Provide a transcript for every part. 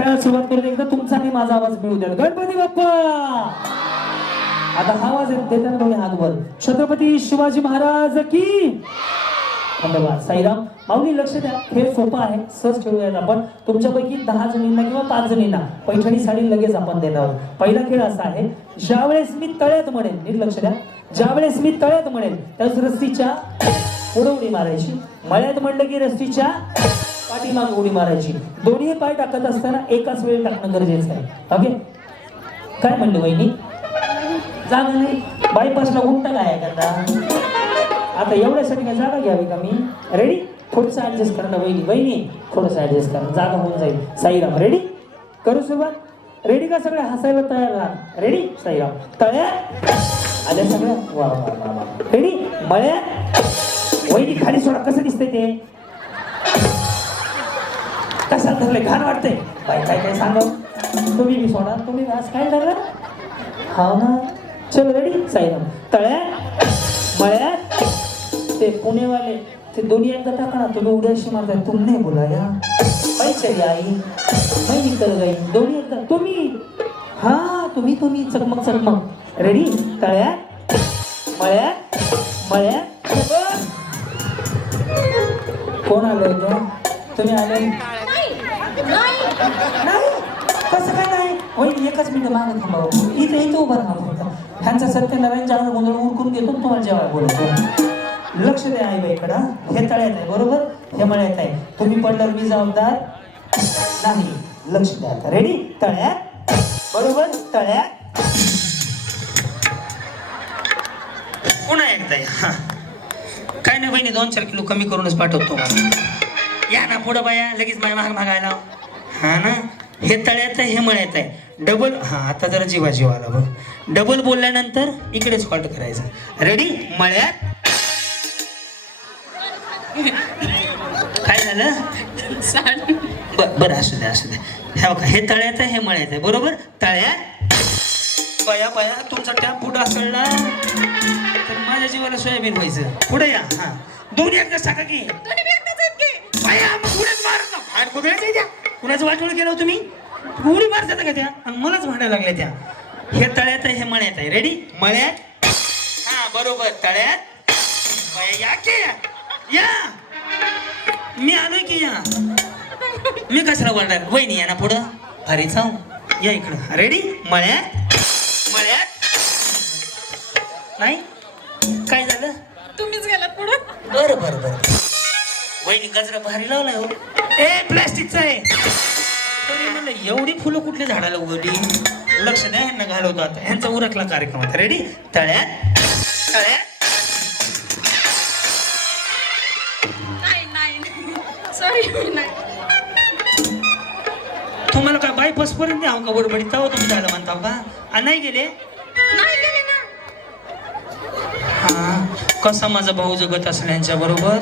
खेळायला सुरुवात करून एकदा तुमचा आणि माझा आवाज मिळू द्या. गणपती बाप्पा! आता हा आवाज येत- देताना दोन्ही हात छत्रपती शिवाजी महाराज की? धन्यवाद. साईराम माऊली लक्ष द्या. खेळ सोपा आहे सहज खेळूयात आपण. तुमच्यापैकी दहा जणींना किंवा पाच जणींना पैठणी साडी लगेच आपण देणार आहोत. पहिला खेळ असा आहे ज्यावेळेस मी तळ्यात म्हणेन नीट लक्ष द्या. ज्यावेळेस मी तळ्यात म्हणेन त्याच रस्तीच्या उडवणी मारायची. मळ्यात म्हणलं की रस्सीच्या पाठीमाग उडी मारायची. दोन्ही पाय टाकत असताना एकाच वेळी टाकणं गरजेचं आहे. ओके? काय म्हणलं वहिनी? जागा नाही बायपासला उठणं काय करता आता? एवढ्यासाठी काय जागा घ्यावी का मी? रेडी थोडस ऍडजस्ट करणं वहिनी. वहिनी थोडस ऍडजस्ट करा. जागा होऊन जाईल. साईराम रेडी करू सुरुवात. रेडी का सगळे? हसायला तयार राहा. रेडी साईराम. तळ्या. आल्या सगळ्या? वा वा वा वा. रेडी मळ्या. वहिनी खाली सोडा. कसं दिसतंय ते? कसं धरले घाण वाटते बाई काय काय सांगा तुम्ही मी सोडा तुम्ही बी आज काय धरलं हा ना. चल रेडी साईराम तळ्या मळ्या ते पुणेवाले ते दोन्ही एकदा टाका ना तुम्ही उड्याशी मारताय तुम्ही नाही बोला या. आई नाही निकल गाई दोन्ही एकदा तुम्ही. हा तुम्ही तुम्ही चकमक चकमक. रेडी तळ्या मळ्या मळ्या. कोण आलं होतं? तुम्ही आले? नाही कसं काय नाही? होईल एकच मिनिट मागं थांबावं इथे इथे उभं राहा फक्त. ह्यांचा सत्यनारायण जाणं गोंधळ उरकून घेतो तुम्हाला जेव्हा बोलतो लक्ष द्या आई बाईकडं हे तळ्यात आहे बरोबर? हे मळ्यात आहे. तुम्ही पडल्यावर मी जबाबदार नाही. लक्ष द्या आता. रेडी तळ्यात. बरोबर? तळ्यात. पुन्हा एकदा या. काय नाही बहिणी दोन चार किलो कमी करूनच पाठवतो. या ना पुढं बाया. लगेच माय महाग मागायला हा ना? हे तळ्यात आहे हे मळ्यात आहे. डबल हा आता जरा जीवा जीव आला बघ. डबल बोलल्यानंतर इकडेच कॉल्ट करायचं. रेडी मळ्यात. काय झालं? बरं असू द्या असू द्या. हे बघा हे तळ्यात आहे हे मळ्यात आहे. बरोबर? तळ्यात. बया बया तुमचा टॅप पुढं असळला तर माझ्या जीवाला सोयाबीन व्हायचं. पुढे या हा. दोन्ही एकदा सांगा की. बाया, मग उड्याच मारत ना. कुठेच आहे त्या कुणाचं वाटोळ केलं हो तुम्ही? उडी मारतात का त्या? आणि मलाच भांडायला लागल्या त्या. हे तळ्यात आहे हे मळ्यात आहे. रेडी मळ्यात? हा बरोबर. तळ्यात? या की या? मी आलोय की या? मी कशाला बोलणार वहिनी या ना पुढं. भारी जाऊ. या इकडं. रेडी मळ्यात? मळ्यात? नाही? काय झालं? तुम्हीच गेलात पुढे. बरं बरं बरं. वहिनी गजरा भारी लावलाय हो. ए प्लॅस्टिकचा आहे. तरी म्हणलं एवढी फुलं कुठल्या झाडाला उगवली? लक्ष द्या ह्यांना घालवतो आता. ह्यांचा उरकला कार्यक्रम आता. रेडी तळ्यात. तळ्यात. नाही नाही. सॉरी नाही. तुम्हाला काय बायपास पर्यंत द्यावं का बडबडी तेव्हा तुम्ही जायला म्हणता का? आ, नाही गेले? नाही गेले ना. हा. कसा माझा भाऊ जगत असला यांच्या बरोबर?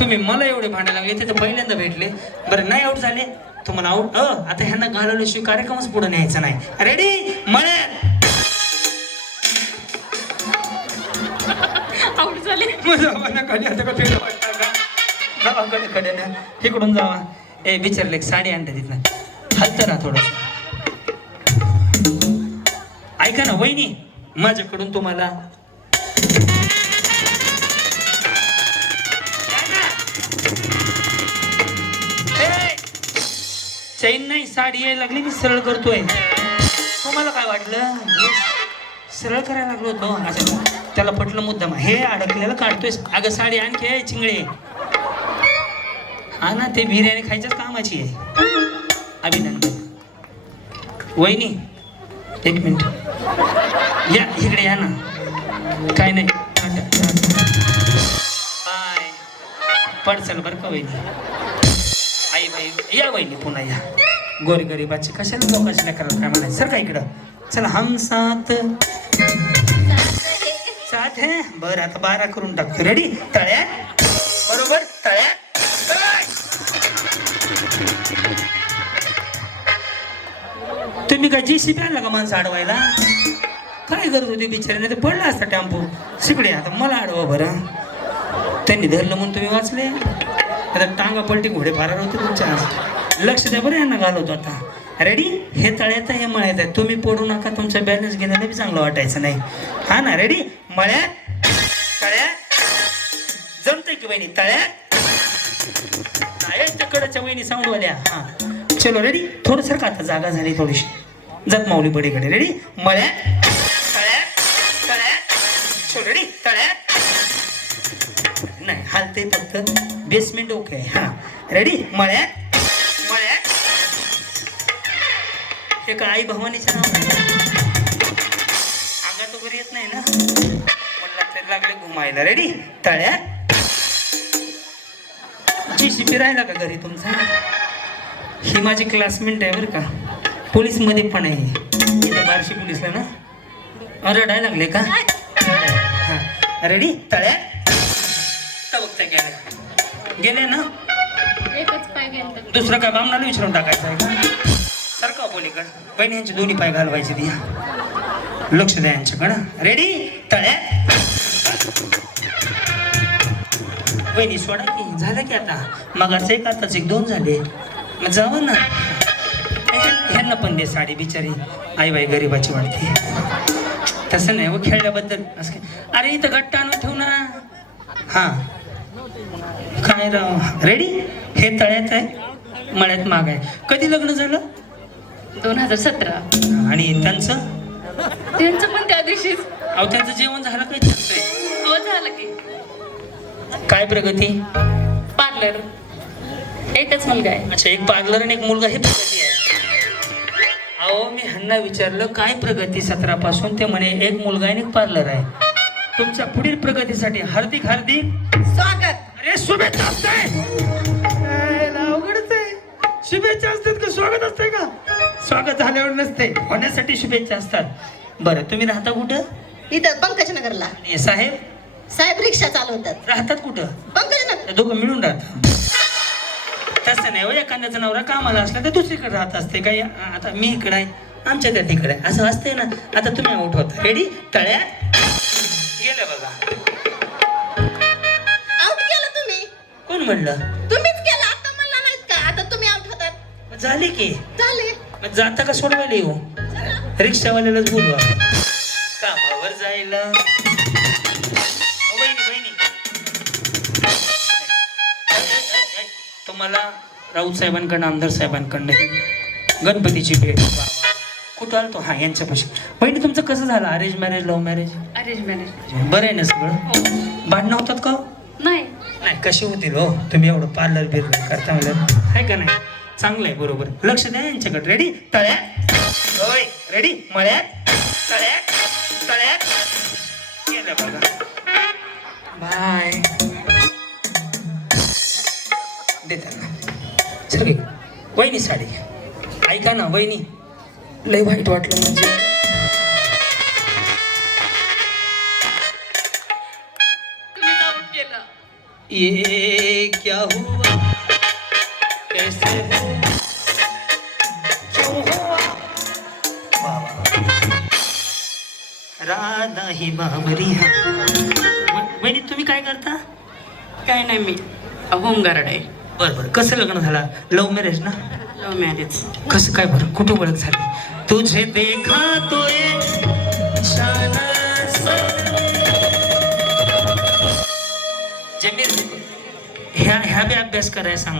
तुम्ही मला एवढे भांडायला लागले ते तर पहिल्यांदा भेटले. बरं नाही आऊट झाले तुम्हाला आऊट अ आता ह्यांना घालवल्याशिवाय कार्यक्रमच पुढे न्यायचा नाही. रेडी मळ्यात आउट झाले. इकडून जावा. ए बिचारले एक साडी आणते तिथनं. हलतं ना थोडस. ऐका ना वहिनी माझ्याकडून तुम्हाला चैन नाही साडी यायला लागली मी सरळ करतोय. तुम्हाला काय वाटलं? सरळ करायला लागलो होतो. असं त्याला पटलं मुद्दाम. हे अडकलेलं काढतोय. अगं साडी आणखी आहे चिंगळे. हा ना ते बिर्याणी खायच्याच कामाची आहे. अभिनंदन. वहिनी एक मिनिट. या इकडे या ना. काय नाही. पडचल बरं का वहिनी आई बाई या वहिनी पुन्हा या. गोरी गरिबाची कशाला लोकांची लेकराला काय म्हणायचं? सर का इकडं. चला हम साथ साथ है? बरं आता बारा करून टाकतो रेडी तळ्यात बरोबर? तळ्यात तुम्ही काय जी सी आणला का माणसं अडवायला? काय करत होती बिचारे नाही तर पडला असता टेम्पो. शिकडे आता मला अडवा बरं. त्यांनी धरलं म्हणून तुम्ही वाचले? आता टांगा पलटी घोडे फारार होते तुमच्या आज. लक्ष द्या बरं यांना घालवतो आता. रेडी हे तळ्यात हे मळ्यात आहे. तुम्ही पडू नका तुमचा बॅलन्स घेण्याला बी चांगलं वाटायचं नाही. हा ना रेडी मळ्यात तळ्यात. जमतंय की वहिनी? तळ्यात. तळ्याच्या कडच्या वहिनी साऊंडवाल्या हा. चलो रेडी थोडंसर का आता जागा झाली थोडीशी? जात माऊली बडीकडे रेडी मळ्यात तळ्यात तळ्यात. चलो रेडी तळ्यात. हालते फक्त बेसमेंट ओके हा. रेडी मळ्यात? मळ्यात? हे का आई भवानीचं नाव आहे? अंगात वगैरे येत नाही ना? म्हणलं तरी लागले घुमायला. रेडी तळ्यात? जीसीपी राहिला का घरी तुमचा? ही माझी क्लासमेट आहे बरं का. पोलीसमध्ये पण आहे. इथं बार्शी पोलीसला ना? रडायला लागले का? हा. रेडी तळ्यात? का बघताय गेले गेले ना? एकच पाय गेला. दुसरं काय बामणाला विचारून टाकायचं आहे का? सारखं पलीकड बहिणी यांचे दोन्ही पाय घालवायचे ती. लक्ष द्या यांच्याकडं. रेडी तळ्यात. बहिणी सोडा की. झालं की आता. मगाच एक आताच एक दोन झाले. मग जावं ना. ह्या- ह्यांना पण दे साडी बिचारी. आई बाई गरीबाची वाटते तसं नाही व खेळल्याबद्दल. असं अरे इथं गट्टा आणून ठेव ना. हां. काय राव रेडी हे तळ्यात आहे मळ्यात माग आहे. कधी लग्न झालं? दोन हजार सतरा. आणि त्यांचं? त्यांचं पण त्या दिवशीच. अहो त्यांचं जेवण झालं काय हो झालं की. काय प्रगती? पार्लर. एकच मुलगा आहे. अच्छा एक पार्लर आणि एक मुलगा हे प्रगती आहे. अहो मी ह्यांना विचारलं काय प्रगती सतरा पासून ते म्हणे एक मुलगा आणि एक पार्लर आहे. तुमच्या पुढील प्रगतीसाठी हार्दिक हार्दिक स्वागत. अरे शुभेच्छा असते अवघडच आहे. शुभेच्छा असतात का? स्वागत असते का? स्वागत झाल्यावर नसते होण्यासाठी शुभेच्छा असतात. बरं तुम्ही राहता कुठं? इथं पंकजनगरला. आणि साहेब? साहेब रिक्षा चालवतात. राहतात कुठं? पंकजनगर. दोघं मिळून राहतात तसं नाही हो एखाद्याचा नवरा कामाला असला तर दुसरीकडे राहत असते. काही आता मी इकडे आहे आमच्या त्या तिकडे आहे. असं असते ना. आता तुम्ही आउट होता. रेडी तळ्यात? गेलं बघा. कोण म्हणलं. तुम्हीच केलं आता मला नाहीत का? आता तुम्ही आउट होतात. मग झाले की? झाले. मग जाता का सोडवायला येऊ? रिक्षावाल्यालाच बोलवा. कामावर जायला. अहो, वहिनी वहिनी. ऐ, ऐ, ऐ, ऐ. तुम्हाला राऊत साहेबांकडनं आमदार साहेबांकडनं गणपतीची भेट वा, वा. कुठं आलतो? हा यांच्यापाशी. बहिणी तुमचं कसं झालं? Arrange marriage love marriage arrange marriage बरं आहे ना सगळं? हो. भांडणं होतात का? नाही नाही कशी होतील हो? तुम्ही एवढं पार्लर बिर्लर करता म्हणलं. आहे का नाही? चांगलं आहे बरोबर. लक्ष द्या यांच्याकडे. रेडी तळ्यात. होय. रेडी मळ्यात. तळ्यात. तळ्यात. गेलं बघा. बाय देताना. सगळी. वहिनी साडी. ऐका ना वहिनी. लय वाईट वाटलं म्हणजे. ये क्या हुआ? कैसे हुआ? क्यों हुआ. राधा ही बाबरी हा। तुम्ही काय करता? काय नाही मी होम गार्ड आहे. बरं बरं. कसं लग्न झाला? लव्ह मॅरेज ना? लव्ह मॅरेज कसं काय बरं? कुठं ओळख झाली? तुझे देखा तो ये अभ्यास करायला सांग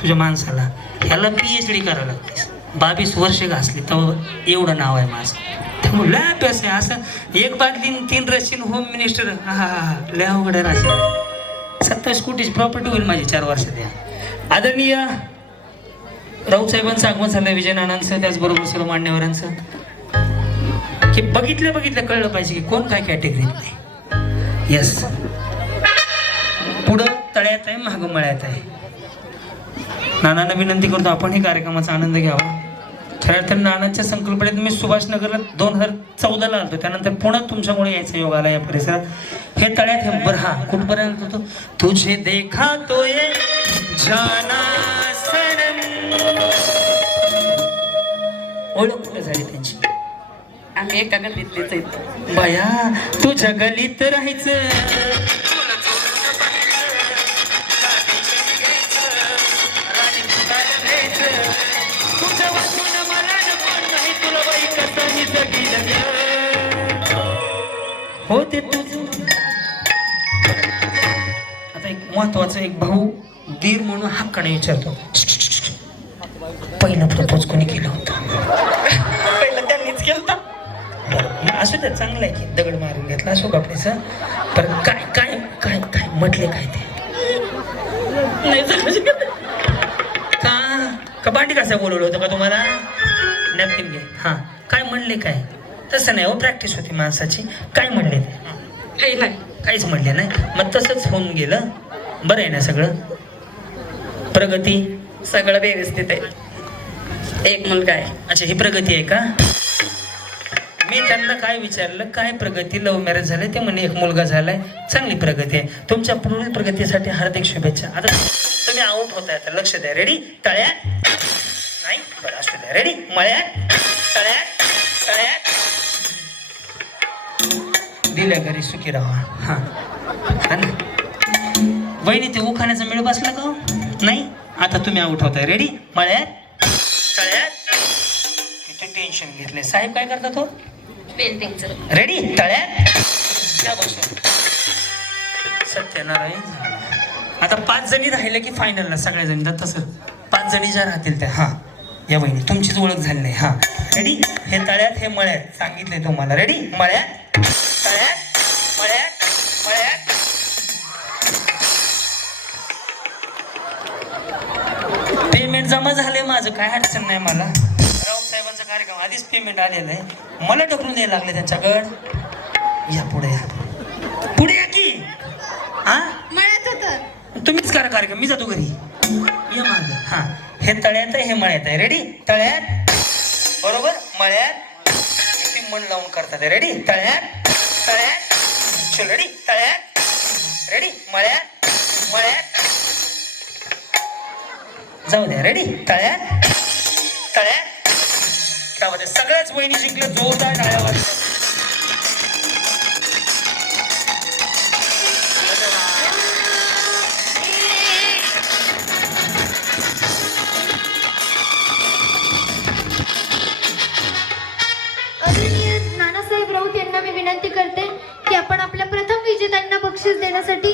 तुझ्या माणसाला. ह्याला पी एच डी करायला लागते बावीस वर्षे घासली तर एवढं नाव आहे माझं. त्यामुळे लय अभ्यास आहे असं एक बाटली तीन रशियन होम मिनिस्टर हा हा हा लय अवघड राशी सत्तावीस कोटीची प्रॉपर्टी होईल माझी चार वर्षात या. आदरणीय राऊतसाहेबांचं आगमन झालं विजय नानांचं त्याचबरोबर सर्व मान्यवरांचं. की बघितलं बघितलं कळलं पाहिजे की कोण काय कॅटेगरीत नाही येस पुढं तळ्यात आहे मागं मळ्यात आहे. नानांना विनंती करतो आपण हे कार्यक्रमाचा आनंद घ्यावा. खरं तर नानांच्या संकल्पनेत मी सुभाषनगरला दोन हजार चौदाला आलतो. त्यानंतर पुन्हा तुमच्यामुळे यायचं योग आला या परिसरात. हे तळ्यात हे बरं हा कुठपर्यंत होतो? तुझे देखा तो ये ओळख कुठे झाली त्यांची? आम्ही एका गल्लीतलेच आहेत. बाया तुझ्या गलीत राहायचं. हो ते तुझ आता एक महत्त्वाचा एक भाऊ दीर म्हणून हक्काने विचारतो. पहिलं प्रपोज कोणी केलं होतं? पहिलं त्यांनीच केलं बरं, असू द्या चांगलं आहे की. दगड मारून घेतला असो बापडीचा पण काय काय काय काय म्हटले काय ते? का? का भांडी कसं बोलवलं होतं का तुम्हाला? नॅपकिन घे. हां. काय म्हणले काय? तसं नाही हो प्रॅक्टिस होती माणसाची. काय म्हणले ते? काही नाही. काहीच म्हणले नाही. मग तसंच होऊन गेलं. बरं आहे ना सगळं? प्रगती? सगळं व्यवस्थित आहे. एक मुलगा आहे. अच्छा ही प्रगती आहे का? मी त्यांना काय विचारलं काय प्रगती? लव्ह मॅरेज झाले ते म्हणे एक मुलगा झालाय. चांगली प्रगती आहे. तुमच्या पुढील प्रगतीसाठी हार्दिक शुभेच्छा. आता तुम्ही आउट होताय आता. लक्ष द्या. रेडी तळ्यात? नाही? बरं असू द्या. रेडी मळ्यात? दिल्या घरी सुखी राहा हा वहिनी ते उखाण्याचा मेळ बसला का हो? नाही? आता तुम्ही आउट होताय रेडी मळ्यात? तळ्यात? किती टेन्शन घेतले साहेब काय करतात हो? पेंटिंगचं रेडी तळ्यात? या बसून सत्यनारायण. आता पाच जणी राहिले की फायनलला सगळ्या जणी जात तसं. पाच जणी ज्या राहतील त्या. हा. या बहिणी तुमचीच ओळख झाली नाही. हा. रेडी हे तळ्यात हे मळ्यात. सांगितले तुम्हाला. रेडी मळ्यात? तळ्यात मळ्यात मळ्यात पेमेंट जमा झालंय माझं काय अडचण नाही मला. राऊत साहेबांचा कार्यक्रम आधीच पेमेंट आलेलं आहे. मला ढकलून द्यायला लागले त्यांच्याकड. या पुढे या. पुढे या की? हा मळ्यात होत. तुम्हीच करा कार्यक्रम मी जातो घरी. या माग. हा. हे तळ्यात आहे हे मळ्यात आहे. रेडी तळ्यात? बरोबर? मळ्यात? मन लावून करतात. रेडी तळ्यात. तळ्यात. चल रेडी तळ्यात. रेडी मळ्यात. मळ्यात. जाऊ द्या. रेडी तळ्यात. तळ्यात. त्यामध्ये सगळ्याच वहिनी जिंकल्या. जोरदार टाळ्या करण्यासाठी